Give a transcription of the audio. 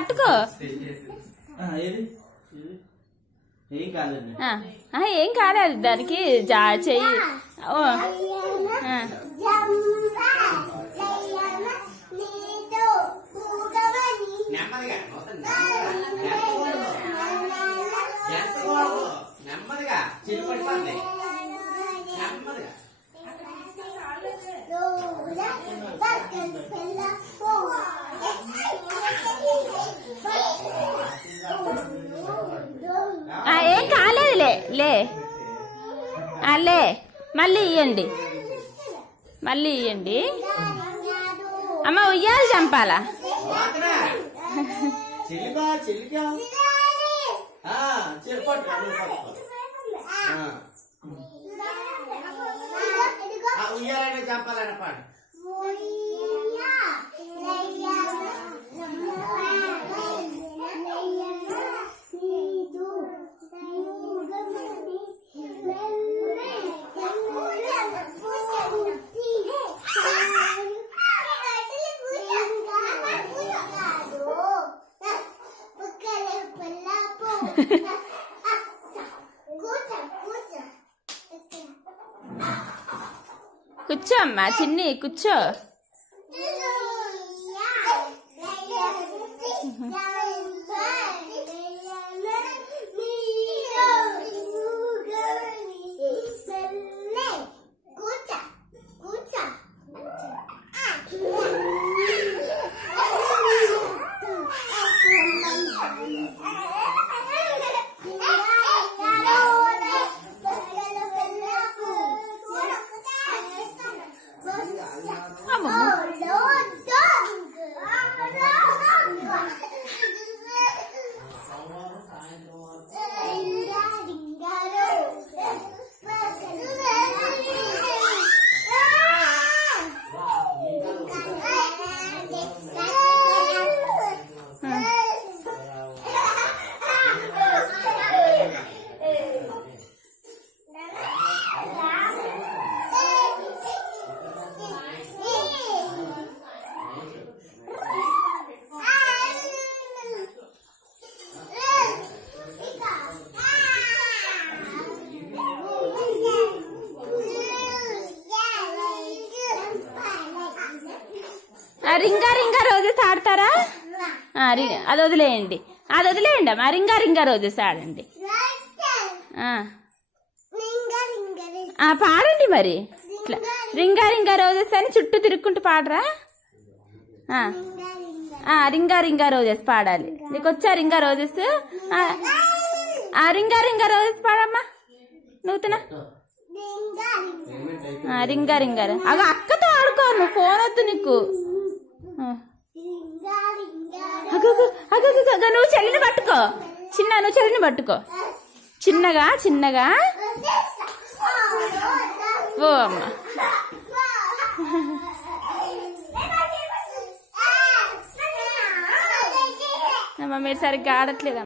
పట్టుకో. ఏం కాలేదు దానికి చెయ్యి. ఏం కాలేదులే లే లే మళ్ళీ ఇయ్యండి అమ్మ. ఉయ్యాలు చంపాలా? ఉయ్యాలనే చంపాలన్న పాడు. కూర్చో అమ్మా చిన్ని కూర్చో. రింగా రోజెస్ ఆడతారా? అది వదిలేయండి అమ్మా. రింగా రోజెస్ ఆడండి. పాడండి మరి. ఇట్లా రింగా రోజెస్ అని చుట్టూ తిరుక్కుంటూ పాడరా? రింగా రోజెస్ పాడాలి. నీకు వచ్చా రింగా రోజెస్? రింగా రోజెస్ పాడమ్మా. నూతన రింగా అగో అక్కతో ఆడుకో. నువ్వు ఫోన్ వద్దు నీకు. నువ్వు చెల్లిని పట్టుకో. నువ్వు చెల్లిని పట్టుకో చిన్నగా. ఓ అమ్మ మీరు సరిగ్గా ఆడట్లేదా?